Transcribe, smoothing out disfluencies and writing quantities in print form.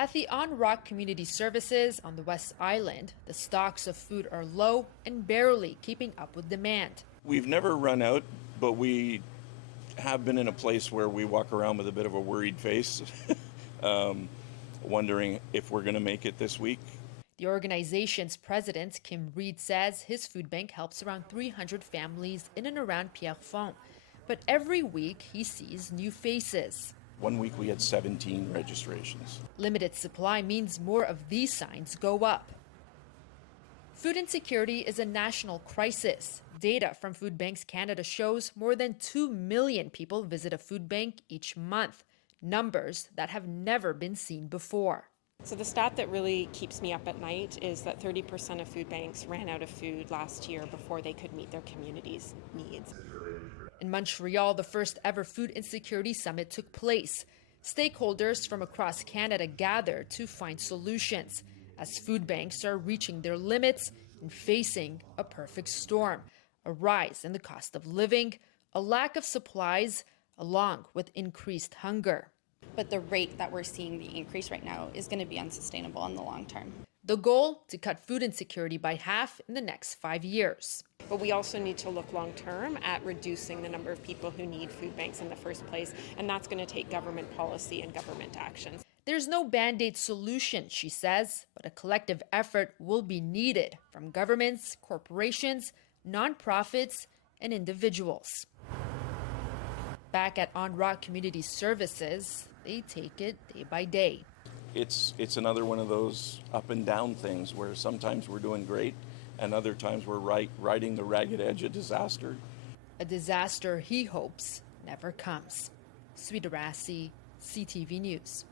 At the On Rock Community Services on the West Island, the stocks of food are low and barely keeping up with demand. We've never run out, but we have been in a place where we walk around with a bit of a worried face, wondering if we're going to make it this week. The organization's president, Kim Reed, says his food bank helps around 300 families in and around Pierrefonds. But every week he sees new faces. 1 week we had 17 registrations. Limited supply means more of these signs go up. Food insecurity is a national crisis. Data from Food Banks Canada shows more than 2 million people visit a food bank each month, numbers that have never been seen before. So the stat that really keeps me up at night is that 30% of food banks ran out of food last year before they could meet their community's needs. In Montreal, the first ever Food Insecurity Summit took place. Stakeholders from across Canada gathered to find solutions as food banks are reaching their limits and facing a perfect storm, a rise in the cost of living, a lack of supplies, along with increased hunger. But the rate that we're seeing the increase right now is going to be unsustainable in the long term. The goal, to cut food insecurity by half in the next 5 years. But we also need to look long term at reducing the number of people who need food banks in the first place, and that's going to take government policy and government actions. There's no band-aid solution, she says, but a collective effort will be needed from governments, corporations, nonprofits, and individuals. Back at On Rock Community Services, they take it day by day. It's another one of those up and down things where sometimes we're doing great and other times we're riding the ragged edge of disaster. A disaster he hopes never comes. Sweet Arasi, CTV News.